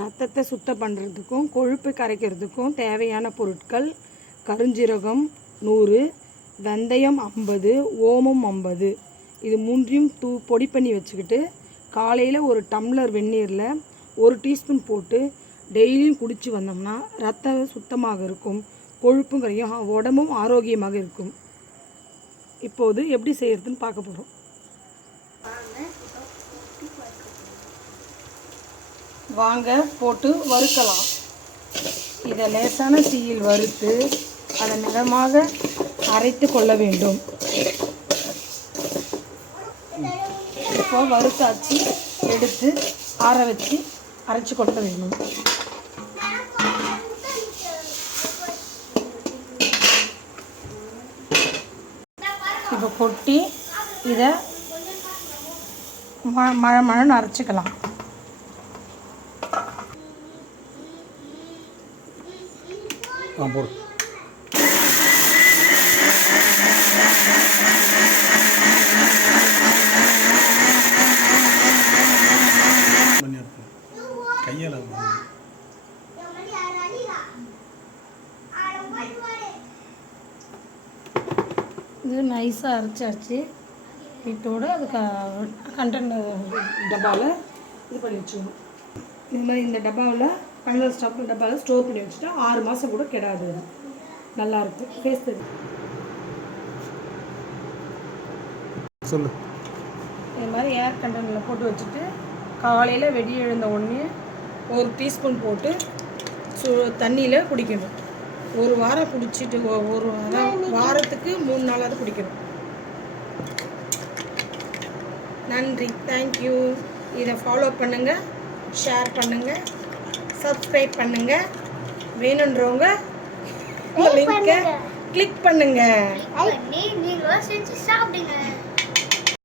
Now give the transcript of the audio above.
ரத்தத்தை சுத்தம் பண்ணுறதுக்கும் கொழுப்பை கரைக்கிறதுக்கும் தேவையான பொருட்கள்: கருஞ்சீரகம் 100, வெந்தயம் 50, ஓமம் 50. இது மூன்றையும் பொடி பண்ணி வச்சுக்கிட்டு காலையில் ஒரு டம்ளர் வெந்நீரில் 1 டீஸ்பூன் போட்டு டெய்லியும் குடித்து வந்தோம்னா ரத்தம் சுத்தமாக இருக்கும், கொழுப்பும் கரையும், உடம்பும் ஆரோக்கியமாக இருக்கும். இப்போது எப்படி செய்கிறதுன்னு பார்க்க போகிறோம். வாங்க போட்டு வறுக்கலாம். இதை லேசான தீயில் வறுத்து அதை மிதமாக அரைத்து கொள்ள வேண்டும். இப்போ வறுத்தாச்சு, எடுத்து ஆற வச்சு அரைச்சி கொள்ள வேண்டும். இப்போ கொட்டி இதை மழை அரைச்சிக்கலாம். இது நைஸாக அரைச்சாச்சு. வீட்டோடு அது கண்டெய்னர் டப்பாவில் இது பண்ணி வச்சுக்கணும். இது மாதிரி இந்த டப்பாவில் கண்டெய்னர் ஸ்டாப் டப்பாவில் ஸ்டோர் பண்ணி வச்சுட்டா 6 மாதம் கூட கெடாது. நல்லாயிருக்கும். ஃபேஸ் தெரியும். சொல்லு. இது மாதிரி ஏர் கண்டெய்னரில் போட்டு வச்சுட்டு காலையில் வெடி எழுந்த உடனே 1 டீஸ்பூன் போட்டு தண்ணியில் குடிக்கணும். 1 வாரம் குடிச்சிட்டு வாரத்துக்கு 3 நாளாவது குடிக்கணும். நன்றி, தேங்க்யூ. இதை ஃபாலோ பண்ணுங்கள், ஷேர் பண்ணுங்கள், சப்ஸ்கிரைப் பண்ணுங்கள். வேணுன்றவங்க லிங்கை கிளிக் பண்ணுங்கள். நீங்களும் செஞ்சு சாப்பிடுங்க.